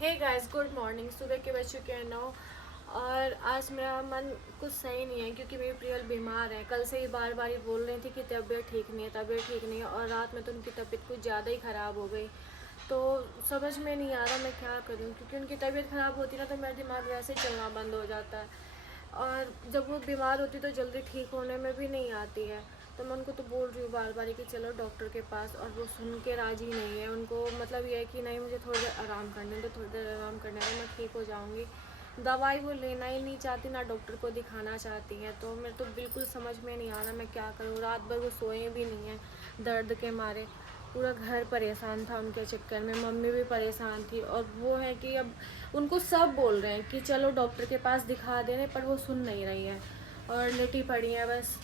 Hey guys, good morning. सुबह के बज चुके हैं 9 और आज मेरा मन कुछ सही नहीं है क्योंकि मेरी प्रियल बीमार है। कल से ही बार बार ही बोल रही थी कि तबीयत ठीक नहीं है, तबीयत ठीक नहीं है, और रात में तो उनकी तबीयत कुछ ज़्यादा ही ख़राब हो गई। तो समझ में नहीं आ रहा मैं क्या करूं, क्योंकि उनकी तबीयत ख़राब होती ना तो मेरा दिमाग वैसे ही चलना बंद हो जाता है, और जब वो बीमार होती तो जल्दी ठीक होने में भी नहीं आती है। तो मैं उनको तो बोल रही हूँ बार बार कि चलो डॉक्टर के पास, और वो सुन के राज़ी नहीं है। उनको मतलब ये है कि नहीं, मुझे थोड़ी देर आराम करने दो, थोड़ी देर आराम करने दो, मैं ठीक हो जाऊँगी। दवाई वो लेना ही नहीं चाहती, ना डॉक्टर को दिखाना चाहती हैं। तो मेरे तो बिल्कुल समझ में नहीं आ रहा मैं क्या करूँ। रात भर वो सोए भी नहीं हैं दर्द के मारे। पूरा घर परेशान था उनके चक्कर में, मम्मी भी परेशान थी। और वो है कि अब उनको सब बोल रहे हैं कि चलो डॉक्टर के पास दिखा दे रहे, पर वो सुन नहीं रही है और लेटी पड़ी है बस।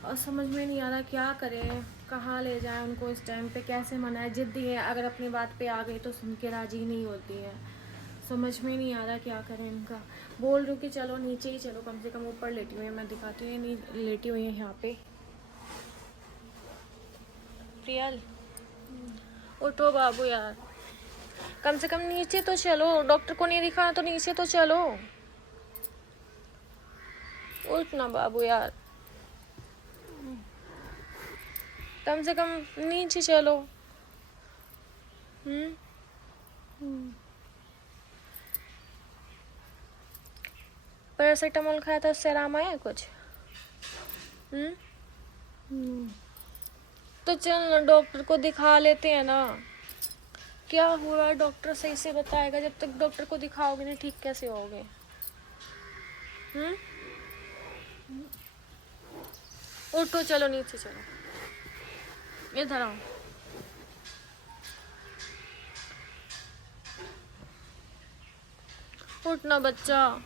और समझ में नहीं आ रहा क्या करें, कहाँ ले जाएं उनको इस टाइम पे, कैसे मनाएं। ज़िद्दी है, अगर अपनी बात पे आ गई तो सुन के राज़ी नहीं होती है। समझ में नहीं आ रहा क्या करें इनका। बोल रही हूँ कि चलो नीचे ही चलो, कम से कम ऊपर लेटी हुई है, मैं दिखाती हूँ। नहीं लेटी हुई है यहाँ पे। प्रियल, उठो बाबू यार, कम से कम नीचे तो चलो। डॉक्टर को नहीं दिखाना तो नीचे तो चलो। उठ ना बाबू यार, कम से कम नीचे चलो। पैरासीटामोल खाया था, उससे आराम आया कुछ? तो चल ना, डॉक्टर को दिखा लेते हैं ना। क्या हुआ है डॉक्टर सही से बताएगा। जब तक डॉक्टर को दिखाओगे नहीं, ठीक कैसे होगे? उठो, चलो नीचे चलो, इधर आओ। उठना बच्चा।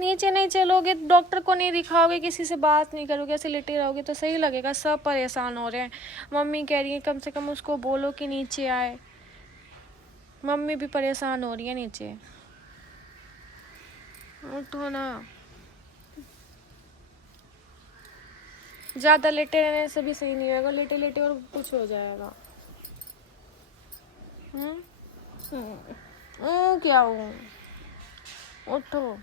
नीचे नहीं चलोगे, डॉक्टर को नहीं दिखाओगे, किसी से बात नहीं करोगे, ऐसे लेटे रहोगे तो सही लगेगा? सब परेशान हो रहे हैं। मम्मी कह रही है कम से कम उसको बोलो कि नीचे आए। मम्मी भी परेशान हो रही है नीचे। उठो ना। ज़्यादा लेटे रहने से भी सही नहीं होगा, लेटे लेटे और कुछ हो जाएगा। क्या हूँ? उठो।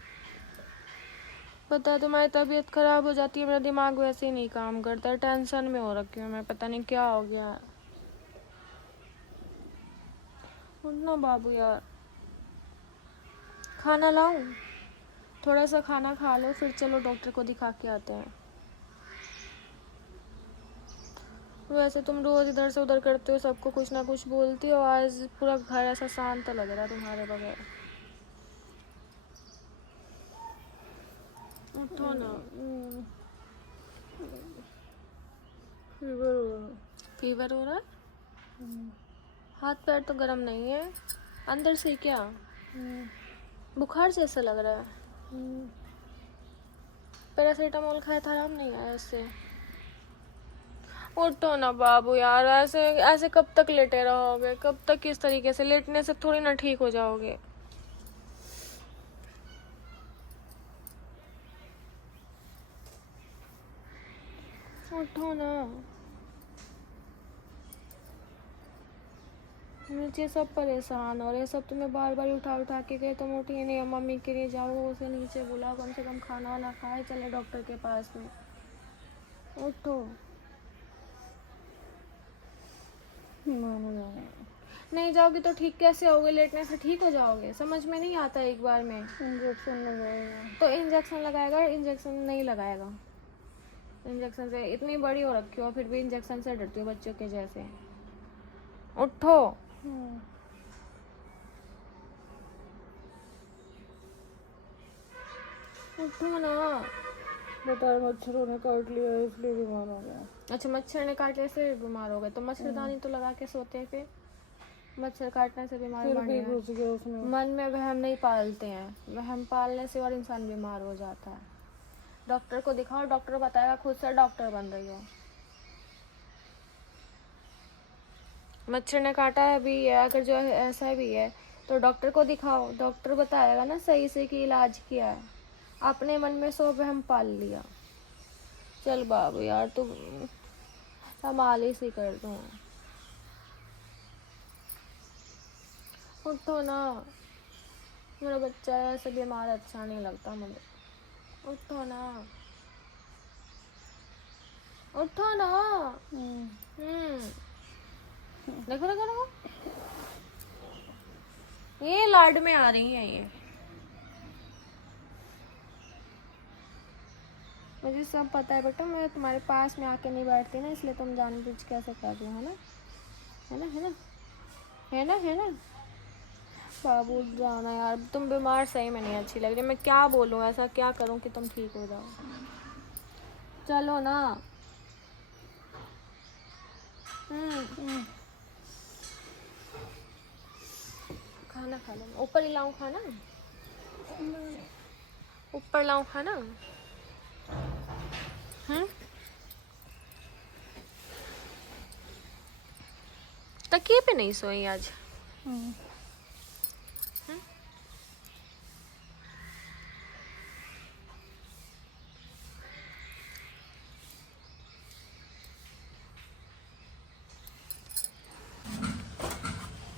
पता है तुम्हारी तबीयत खराब हो जाती है, मेरा दिमाग वैसे ही नहीं काम करता है। टेंशन में हो रखी हूँ मैं, पता नहीं क्या हो गया है। उठना बाबू यार, खाना लाऊं? थोड़ा सा खाना खा लो, फिर चलो डॉक्टर को दिखा के आते हैं। वैसे तुम रोज इधर से उधर करते हो, सबको कुछ ना कुछ बोलती हो। आज पूरा घर ऐसा शांत लग रहा है तुम्हारे बगैर। उठो ना। फीवर हो रहा है। फीवर हो रहा है? हाथ पैर तो गर्म नहीं है, अंदर से क्या? बुखार जैसा लग रहा है। पैरासीटामोल खाया था, आराम नहीं आया इससे? उठो ना बाबू यार, ऐसे ऐसे कब तक लेटे रहोगे? कब तक इस तरीके से? लेटने से थोड़ी ना ठीक हो जाओगे। उठो ना। नीचे सब परेशान हो रहे, सब तुम्हें बार बार उठा उठा के गए, तुम उठी नहीं। मम्मी के लिए जाओ, उसे नीचे बुलाओ, कम से कम खाना वाना खाए, चले डॉक्टर के पास में। उठो। नहीं जाओगे तो ठीक कैसे होगे? लेटने से ठीक हो जाओगे? समझ में नहीं आता एक बार में। इंजेक्शन लगाएगा तो इंजेक्शन लगाएगा? इंजेक्शन नहीं लगाएगा। इंजेक्शन से इतनी बड़ी हो रखी हो, फिर भी इंजेक्शन से डरती हो बच्चों के जैसे। उठो। उठो ना। बताया मच्छरों ने काट लिया इसलिए बीमार हो गया। अच्छा, मच्छर ने काटने से बीमार हो गए? तो मच्छरदानी तो लगा के सोते, फिर मच्छर काटने से बीमार फिर पड़ने भी हैं। घुस गया उसमें। मन में वहम नहीं पालते हैं, वहम पालने से और इंसान बीमार हो जाता है। डॉक्टर को दिखाओ, डॉक्टर बताएगा। खुद से डॉक्टर बन रही हो। मच्छर ने काटा है भी है, अगर जो ऐसा भी है तो डॉक्टर को दिखाओ, डॉक्टर बताएगा ना सही से कि इलाज किया है। अपने मन में सो वहम पाल लिया। चल बाबू यार, तू मैं मालिश ही कर दूँ। उठो ना, मेरा बच्चा ऐसे बीमार अच्छा नहीं लगता मुझे। उठो ना, उठो ना। देखो देखो देखो, ये लाड में आ रही है ये। मुझे सब पता है बेटा, मैं तुम्हारे पास में आके नहीं बैठती ना, इसलिए तुम जानबूझ के ऐसे कर रही हो, है ना? है ना? है ना? है ना? है ना? बाबू जाना यार, तुम बीमार सही में नहीं अच्छी लग रही। मैं क्या बोलूँ, ऐसा क्या करूँ कि तुम ठीक हो जाओ? चलो ना। खाना खा लो, ऊपर ही लाऊं खाना? ऊपर लाऊं खाना? तकिए पे नहीं सोई आज?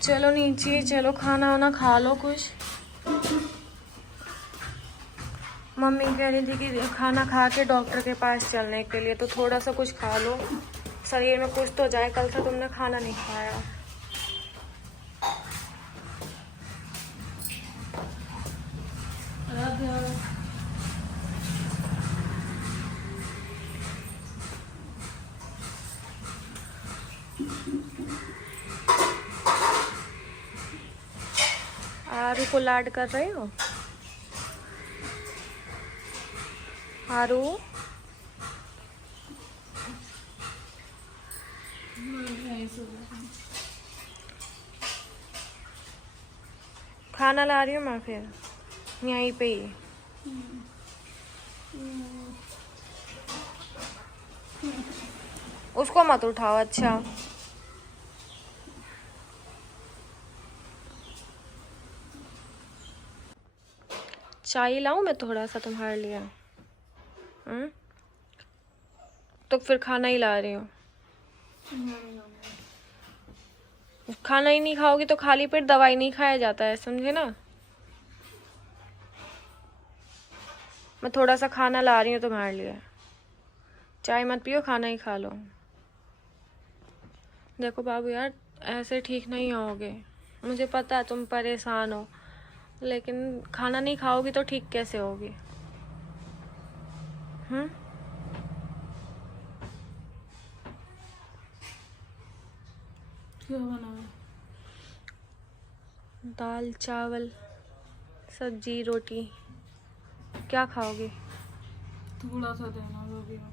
चलो नीचे चलो, खाना वाना खा लो कुछ। मम्मी कह रही थी कि खाना खा के डॉक्टर के पास चलने के लिए, तो थोड़ा सा कुछ खा लो, शरीर में कुछ तो जाए। कल से तुमने खाना नहीं खाया। आरू को लाड कर रही हो? आरू खाना ला रही हूँ मैं फिर यहीं पे ही। उसको मत उठाओ। अच्छा, चाय लाऊं मैं थोड़ा सा तुम्हारे लिए? तो फिर खाना ही ला रही हूँ। खाना ही नहीं खाओगी तो खाली पेट दवाई नहीं खाया जाता है, समझे ना? मैं थोड़ा सा खाना ला रही हूँ तुम्हारे लिए। चाय मत पियो, खाना ही खा लो। देखो बाबू यार, ऐसे ठीक नहीं होगे। मुझे पता है तुम परेशान हो, लेकिन खाना नहीं खाओगी तो ठीक कैसे होगी? क्या बनाया? दाल चावल सब्जी रोटी। क्या खाओगे? थोड़ा सा देना जो भी हो।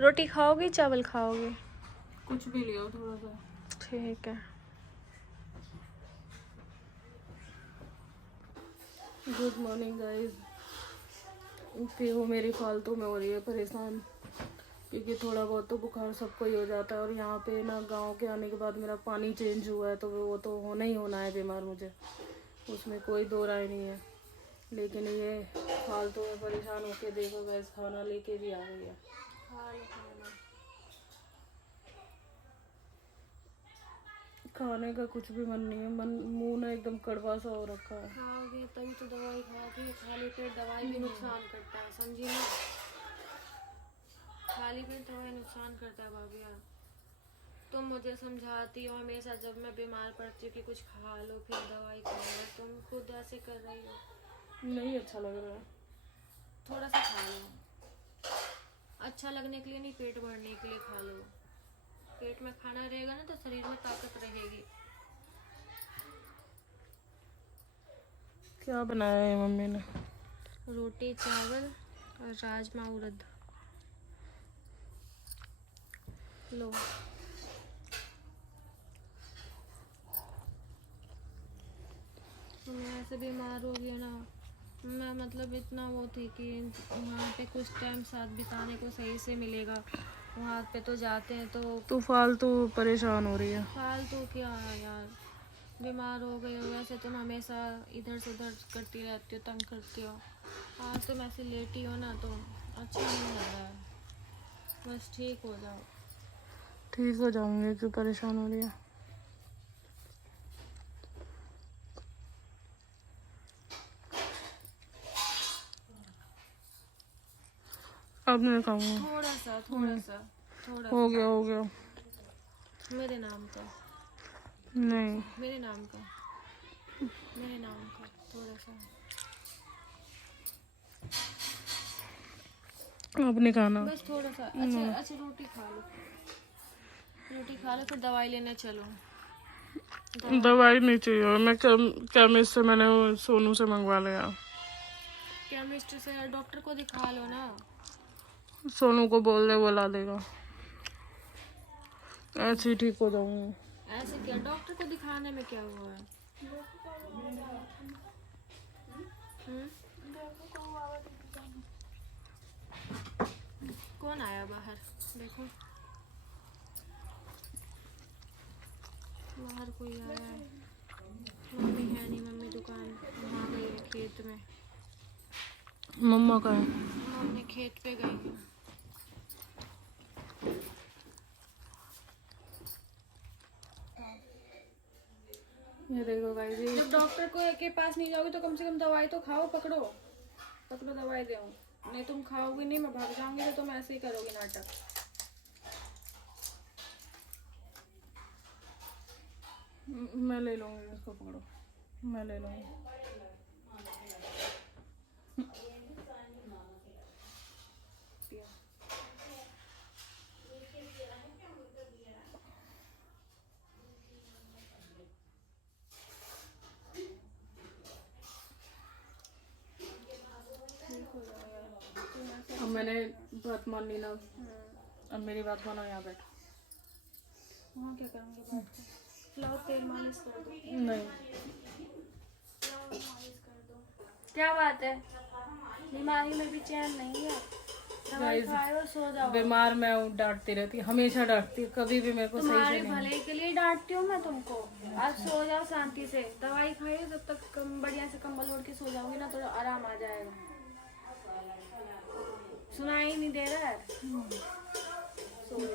रोटी खाओगे चावल खाओगे? कुछ भी लियो थोड़ा सा। ठीक है। Good morning guys. पीहू मेरी फालतू में हो रही है परेशान, क्योंकि थोड़ा बहुत तो बुखार सबको ही हो जाता है। और यहाँ पे ना गांव के आने के बाद मेरा पानी चेंज हुआ है, तो वो तो होना ही होना है बीमार मुझे, उसमें कोई दो राय नहीं है। लेकिन ये फालतू में परेशान होके देखो गाइस, खाना लेके भी आ गई है। खाने का कुछ भी मन नहीं है, मन मुंह ना एकदम कड़वा सा हो रखा है। खाओगे तभी तो दवाई खाओगे। खाली पेट दवाई भी नुकसान करता है, समझी ना? खाली पेट दवाई नुकसान करता है भाभी यार। तुम मुझे समझाती हो हमेशा जब मैं बीमार पड़ती हूँ कि कुछ खा लो फिर दवाई खाओ, तुम खुद ऐसे कर रही हो। नहीं अच्छा लग रहा है। थोड़ा सा खा लो, अच्छा लगने के लिए नहीं, पेट भरने के लिए खा लो। पेट में खाना रहेगा ना तो शरीर में ताकत रहेगी। क्या बनाया है मम्मी ने? रोटी चावल और राजमा उड़द। लो। मैं ऐसे बीमार हो गई ना, मैं मतलब इतना वो थी कि वहाँ पे कुछ टाइम साथ बिताने को सही से मिलेगा। वहाँ पे तो जाते हैं तो तू फालतू परेशान हो रही है। फालतू क्या है यार, बीमार हो गई हो, वैसे तुम हमेशा इधर से उधर करती रहती हो, तंग करती हो। आज तुम ऐसे लेटी हो ना तो अच्छा नहीं लग रहा है, बस ठीक हो जाओ। ठीक हो जाऊंगी, क्यों परेशान हो रही है? अब नहीं खाऊंगी। थोड़ा सा थोड़ा हो गया हो गया। सा मेरे नाम का नहीं, मेरे नाम का थोड़ा सा। अब नहीं खाना। बस थोड़ा सा। अच्छा रोटी खा लो फिर दवाई लेने चलो। दवाई नहीं चाहिए, मैं केमिस्ट से मैंने वो सोनू से मंगवा लिया। केमिस्ट से डॉक्टर को दिखा लो ना। सोनू को बोल दे, वो ला देगा। ऐसे ही ठीक हो जाऊंगी। ऐसे क्या, डॉक्टर को दिखाने में क्या हुआ है? हम्म? कौन आया बाहर? देखो बाहर कोई आया है। मम्मी है नहीं, मम्मी दुकान वहाँ गई है, खेत में। मम्मा का है। मम्मी खेत पे गई है। ये देखो गाइस, जब डॉक्टर को के पास नहीं जाओगी तो कम से कम दवाई तो खाओ। पकड़ो दवाई दे। नहीं तुम खाओगी नहीं, मैं भाग जाऊंगी तो तुम ऐसे ही करोगी नाटक। मैं ले लूंगी, इसको पकड़ो, मैं ले लूंगी। अब मैंने बात मान ली ना, अब मेरी बात मानो, यहाँ बैठ। वहाँ क्या करूँगी बैठ के? लाओ तेल मालिश कर दो। नहीं, क्या बात है? बीमारी में भी चैन नहीं है। दवाई Guys, खाओ और सो जाओ। बीमार मैं हूँ, डांटती रहती, हमेशा डांटती, कभी भी मेरे को सही तुम्हारे से नहीं। भले के लिए डांटती हूँ मैं तुमको। अब सो जाओ शांति से, दवाई खाइए। जब तक बढ़िया से कंबल ओढ़ के सो जाओगे ना तो आराम आ जाएगा। सुनाई नहीं दे रहा है? सो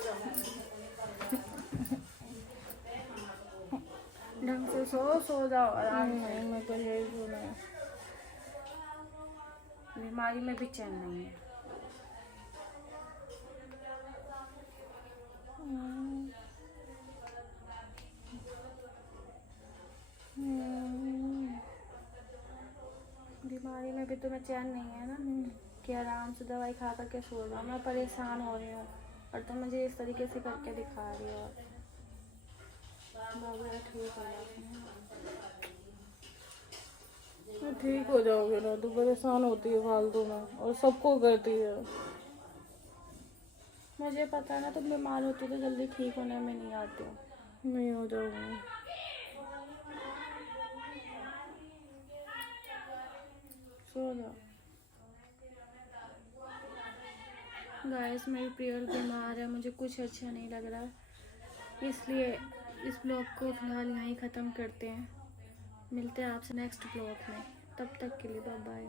जाओ ढंग से, सो जाओ आराम से। मैं तो यही बोल रहा हूँ। बीमारी में भी चैन नहीं है। बीमारी में भी तुम्हें चैन नहीं है ना कि आराम से दवाई खा करके सो जाओ। मैं परेशान हो रही हूँ और तुम मुझे इस तरीके से करके दिखा रही हो। ठीक हो मैं ठीक हो जाओगे ना, तो परेशान होती है फालतू में और सबको करती है। मुझे पता है ना, तुम बीमार होती हो तो जल्दी ठीक होने में नहीं आते हो। नहीं हो जाऊंगी। सो जाओ। गाइस मेरी प्रियल बीमार है, मुझे कुछ अच्छा नहीं लग रहा है, इसलिए इस ब्लॉग को फिलहाल यहीं ख़त्म करते हैं। मिलते हैं आपसे नेक्स्ट ब्लॉग में, तब तक के लिए बाय बाय।